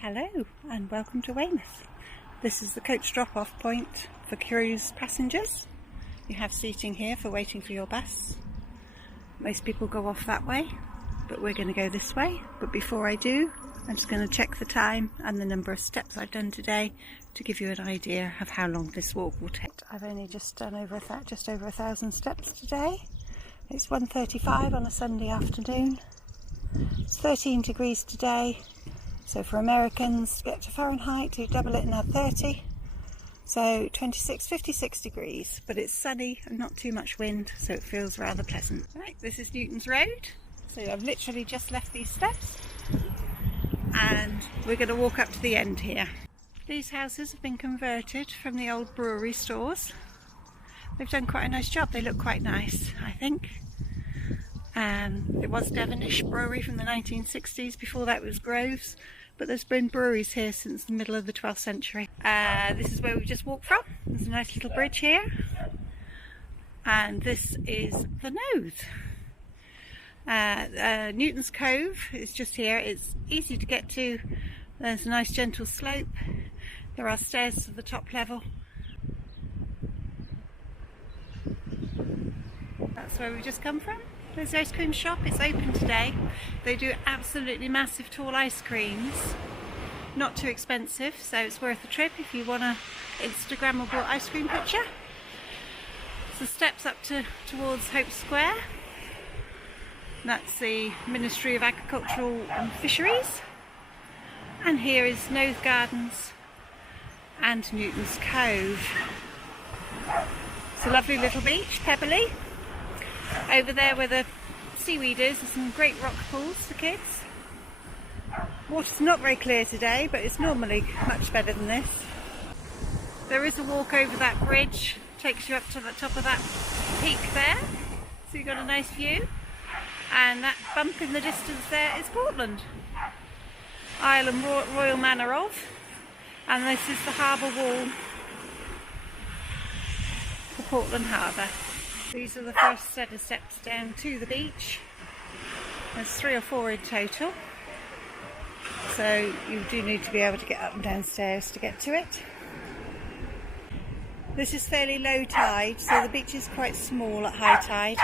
Hello and welcome to Weymouth. This is the coach drop-off point for cruise passengers. You have seating here for waiting for your bus. Most people go off that way, but we're going to go this way. But before I do, I'm just going to check the time and the number of steps I've done today to give you an idea of how long this walk will take. I've only just done just over 1,000 steps today. It's 1:35 on a Sunday afternoon. It's 13 degrees today. So for Americans, get to Fahrenheit, you double it and add 30. So 56 degrees, but it's sunny and not too much wind, so it feels rather pleasant. Right, this is Newton's Road. So I've literally just left these steps and we're going to walk up to the end here. These houses have been converted from the old brewery stores. They've done quite a nice job. They look quite nice, I think. It was Devonish Brewery from the 1960s. Before that was Groves, but there's been breweries here since the middle of the 12th century. This is where we just walked from. There's a nice little bridge here, and this is the Nothe. Newton's Cove is just here. It's easy to get to. There's a nice gentle slope. There are stairs to the top level. That's where we've just come from. There's the ice cream shop. It's open today. They do absolutely massive tall ice creams. Not too expensive, so it's worth a trip if you want a Instagrammable ice cream picture. So steps up towards Hope Square. That's the Ministry of Agricultural and Fisheries. And here is Nothe Gardens and Newton's Cove. It's a lovely little beach, pebbly. Over there where the seaweed is, there's some great rock pools for kids. Water's not very clear today, but it's normally much better than this. There is a walk over that bridge, takes you up to the top of that peak there, so you've got a nice view. And that bump in the distance there is Portland. Isle and Royal Manor of, and this is the harbour wall for Portland Harbour. These are the first set of steps down to the beach. There's 3 or 4 in total, so you do need to be able to get up and down stairs to get to it. This is fairly low tide, so the beach is quite small at high tide.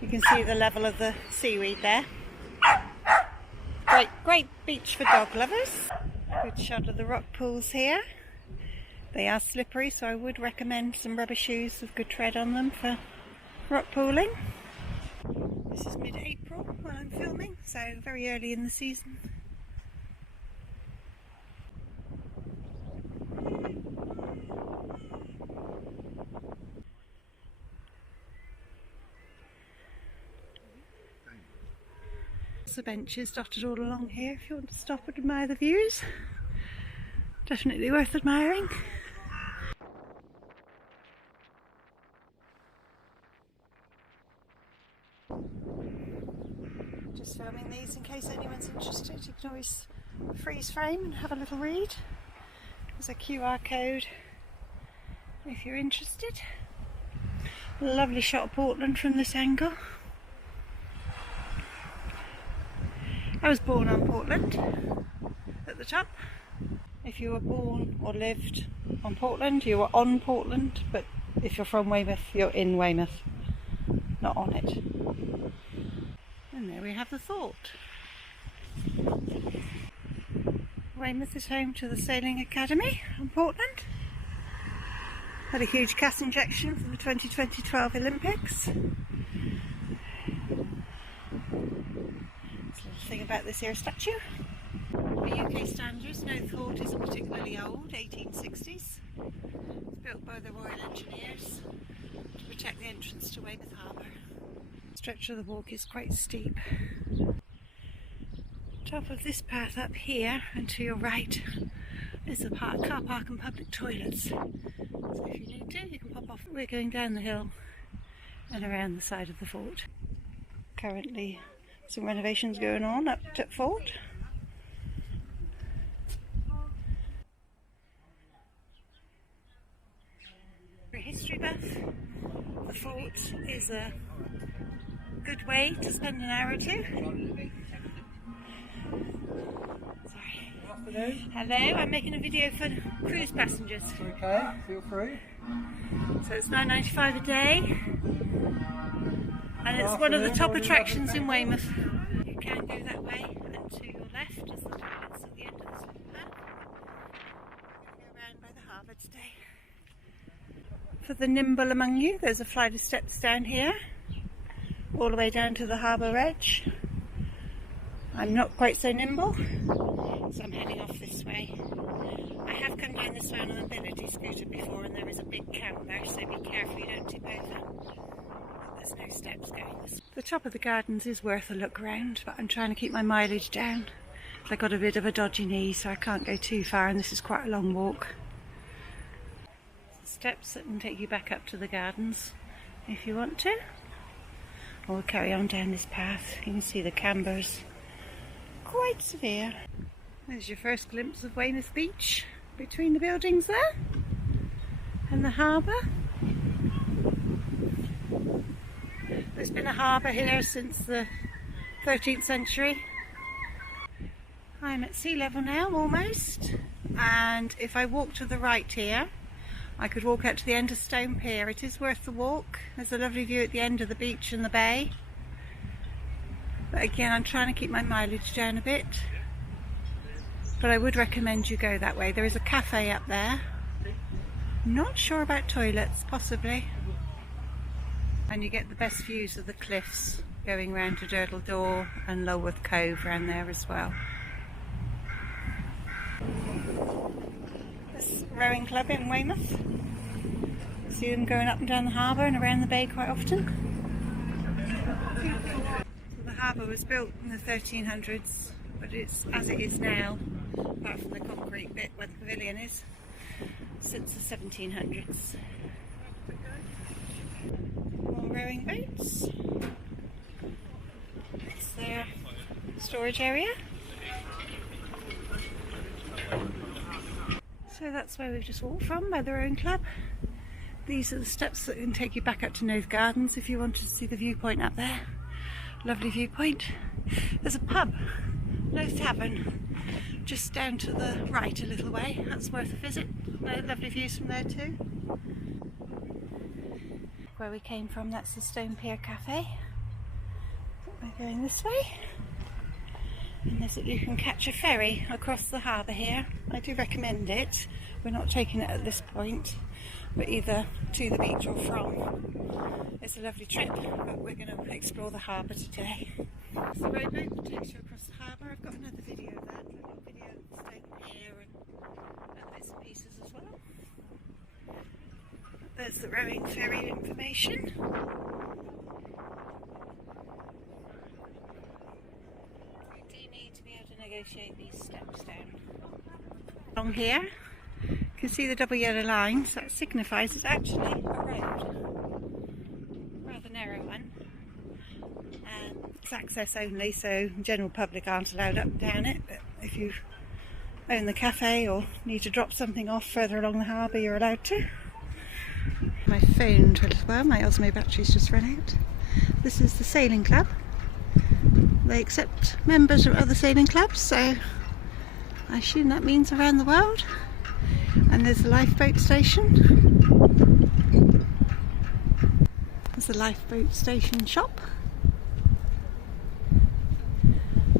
You can see the level of the seaweed there. Great beach for dog lovers. Good shot of the rock pools here. They are slippery, so I would recommend some rubber shoes with good tread on them for rock pooling. This is mid-April when I'm filming, so very early in the season. Lots of benches dotted all along here if you want to stop and admire the views. Definitely worth admiring. Just filming these in case anyone's interested. You can always freeze frame and have a little read. There's a QR code if you're interested. Lovely shot of Portland from this angle. I was born on Portland at the top. If you were born or lived on Portland, you were on Portland, but if you're from Weymouth, you're in Weymouth, not on it. And there we have the thought. Weymouth is home to the Sailing Academy on Portland. Had a huge gas injection for the 2012 Olympics. There's a little thing about this here statue. For UK standards, Nothe Fort isn't particularly old, 1860s. It's built by the Royal Engineers to protect the entrance to Weymouth Harbour. The stretch of the walk is quite steep. Top of this path up here and to your right is the car park and public toilets. So if you need to, you can pop off. We're going down the hill and around the side of the fort. Currently some renovations going on up at fort. For a history buff, the fort is a good way to spend an hour or two. Sorry. afternoon. Hello, I'm making a video for cruise passengers. Okay, feel free. So it's £9.95 a day, and it's one of the top attractions in Weymouth. You can go that way, and to your left is the toilets at the end of the slip path. We're going to go around by the harbour today. For the nimble among you, there's a flight of steps down here, all the way down to the harbour edge. I'm not quite so nimble, so I'm heading off this way. I have come down this way on a mobility scooter before, and there is a big camber, so be careful you don't tip over. There's no steps going this way. The top of the gardens is worth a look round, but I'm trying to keep my mileage down. I've got a bit of a dodgy knee, so I can't go too far, and this is quite a long walk. Steps that can take you back up to the gardens if you want to. Or we'll carry on down this path. You can see the cambers. Quite severe. There's your first glimpse of Weymouth Beach between the buildings there and the harbour. There's been a harbour here since the 13th century. I'm at sea level now almost, and if I walk to the right here I could walk out to the end of Stone Pier. It is worth the walk. There's a lovely view at the end of the beach and the bay. But again, I'm trying to keep my mileage down a bit. But I would recommend you go that way. There is a cafe up there. Not sure about toilets, possibly. And you get the best views of the cliffs going round to Durdle Door and Lulworth Cove around there as well. This rowing club in Weymouth. See them going up and down the harbour and around the bay quite often. The harbour was built in the 1300s, but it's as it is now, apart from the concrete bit where the pavilion is, since the 1700s. More rowing boats. It's their storage area. So that's where we've just walked from, by the rowing club. These are the steps that can take you back up to Nothe Gardens if you wanted to see the viewpoint up there. Lovely viewpoint. There's a pub, Nothe Tavern, just down to the right a little way. That's worth a visit. Lovely views from there too. Where we came from, that's the Stone Pier Cafe. We're going this way. And you can catch a ferry across the harbour here. I do recommend it. We're not taking it at this point, but either to the beach or from. It's a lovely trip, but we're going to explore the harbour today. It's the rowboat that takes you across the harbour. I've got another video of that. I've got a video of Stone Pier and other bits and pieces as well. There's the rowing ferry information. Negotiate these steps down. Along here, you can see the double yellow lines. That signifies it's actually a road, rather narrow one, and it's access only, so general public aren't allowed up and down it. But if you own the cafe or need to drop something off further along the harbour, you're allowed to. My phone tried as well. My Osmo battery's just run out. This is the sailing club. They accept members from other sailing clubs, so I assume that means around the world. And there's the lifeboat station. There's the lifeboat station shop.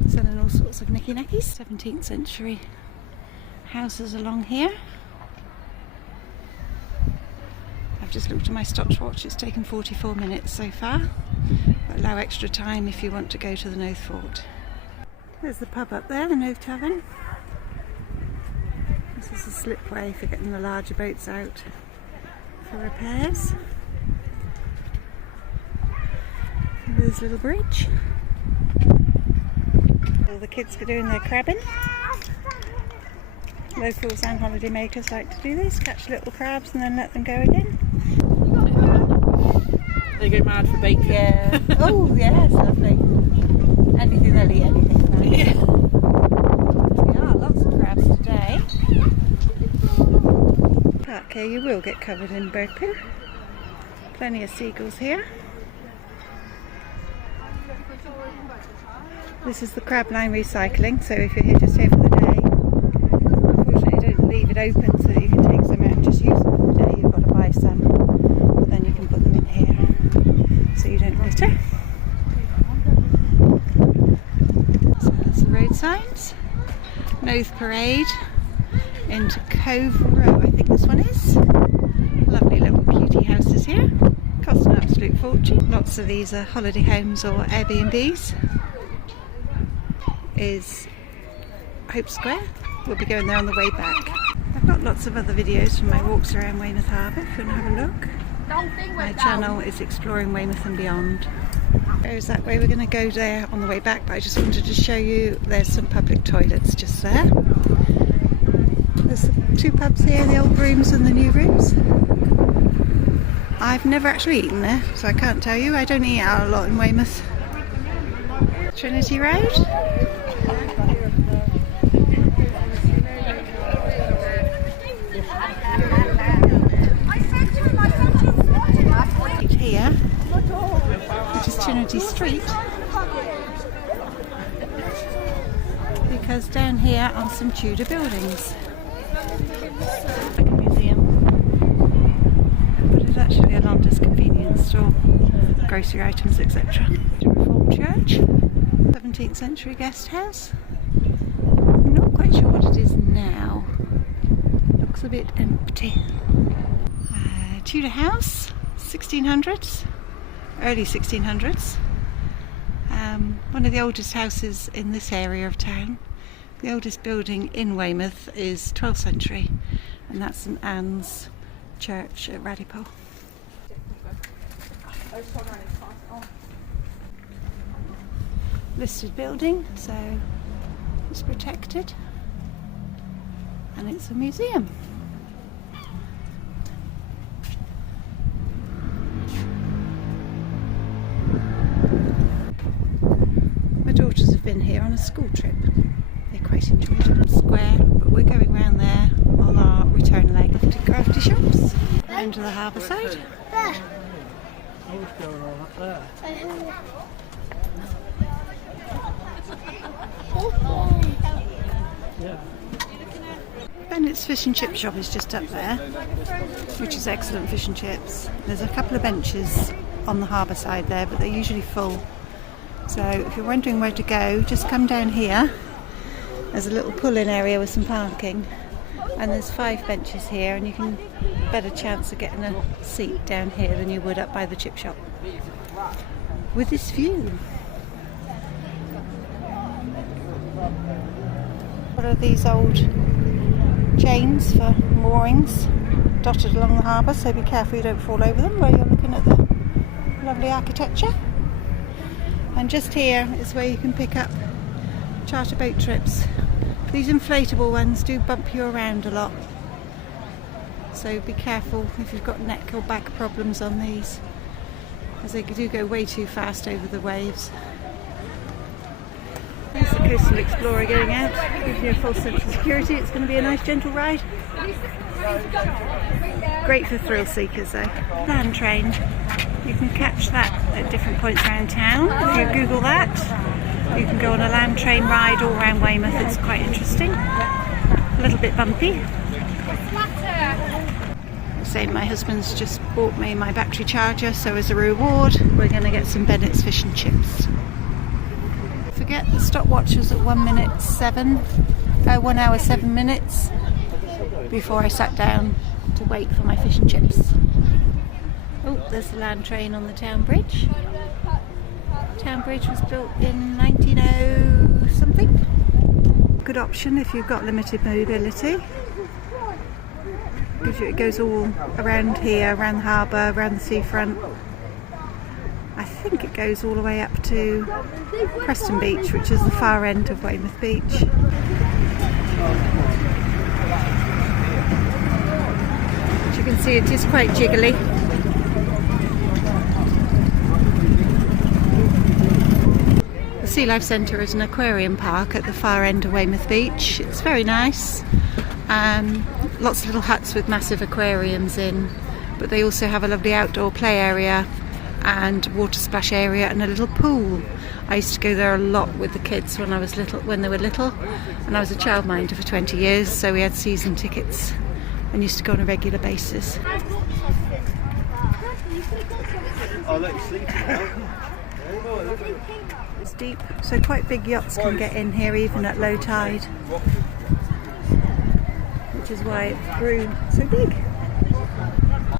Selling all sorts of knicky-knackies. 17th century houses along here. I've just looked at my stopwatch, it's taken 44 minutes so far. But allow extra time if you want to go to the Nothe Fort. There's the pub up there, the Nothe Tavern. This is a slipway for getting the larger boats out for repairs. There's a little bridge. All the kids are doing their crabbing. Locals and holiday makers like to do this, catch little crabs and then let them go again. They go mad for bacon. Yeah. Oh yes, lovely. Anything they'll eat, anything. Yeah. Yeah, lots of crabs today. Okay, you will get covered in bird poo. Plenty of seagulls here. This is the crab line recycling, so if you're here just here for the day, it open so that you can take some out and just use them for the day. You've got to buy some, but then you can put them in here so you don't litter. So that's the road signs. Nothe Parade into Cove Row, I think this one is. Lovely little cutie houses here. Cost an absolute fortune. Lots of these are holiday homes or Airbnbs. Is Hope Square. We'll be going there on the way back. I've got lots of other videos from my walks around Weymouth Harbour if you want to have a look. My channel is Exploring Weymouth and Beyond. Goes that way. We're going to go there on the way back, but I just wanted to show you there's some public toilets just there. There's two pubs here, the old rooms and the new rooms. I've never actually eaten there, so I can't tell you. I don't eat out a lot in Weymouth. Trinity Road. Here, which is Trinity Street, because down here are some Tudor buildings. Like a museum, but it's actually a London's convenience store, grocery items, etc. Reformed Church, 17th century guest house. I'm not quite sure what it is now. Looks a bit empty. Tudor house, 1600s, early 1600s. One of the oldest houses in this area of town. The oldest building in Weymouth is 12th century, and that's St Anne's Church at Radipole. Listed building, so it's protected, and it's a museum. My daughters have been here on a school trip. They quite enjoyed it. Square, but we're going round there on our return leg to crafty shops. Down to the harbour side. There. What's going on up there? Yeah. Bennett's fish and chip shop is just up there, which is excellent fish and chips. There's a couple of benches on the harbour side there, but they're usually full. So if you're wondering where to go, just come down here. There's a little pull-in area with some parking, and there's 5 benches here, and you can better chance of getting a seat down here than you would up by the chip shop with this view. What are these old chains for moorings dotted along the harbour, so be careful you don't fall over them while you're looking at the lovely architecture. And just here is where you can pick up charter boat trips. These inflatable ones do bump you around a lot, so be careful if you've got neck or back problems on these, as they do go way too fast over the waves. There's the Coastal Explorer going out. Gives you a full sense of security. It's going to be a nice gentle ride. Great for thrill seekers though. Land train. You can catch that at different points around town. If you Google that, you can go on a land train ride all around Weymouth. It's quite interesting. A little bit bumpy. Same, my husband's just bought me my battery charger, so as a reward we're going to get some Bennett's fish and chips. Forget the stopwatch was at 1 hour 7 minutes before I sat down to wait for my fish and chips. Oh, there's the land train on the town bridge. Town bridge was built in 1900 something. Good option if you've got limited mobility. It goes all around here, around the harbour, around the seafront. I think it goes all the way up to Preston Beach, which is the far end of Weymouth Beach. As you can see, it is quite jiggly. The Sea Life Centre is an aquarium park at the far end of Weymouth Beach. It's very nice. Lots of little huts with massive aquariums in, but they also have a lovely outdoor play area and water splash area and a little pool. I used to go there a lot with the kids when they were little, and I was a childminder for 20 years, so we had season tickets and used to go on a regular basis. It's deep, so quite big yachts can get in here even at low tide, which is why it grew so big.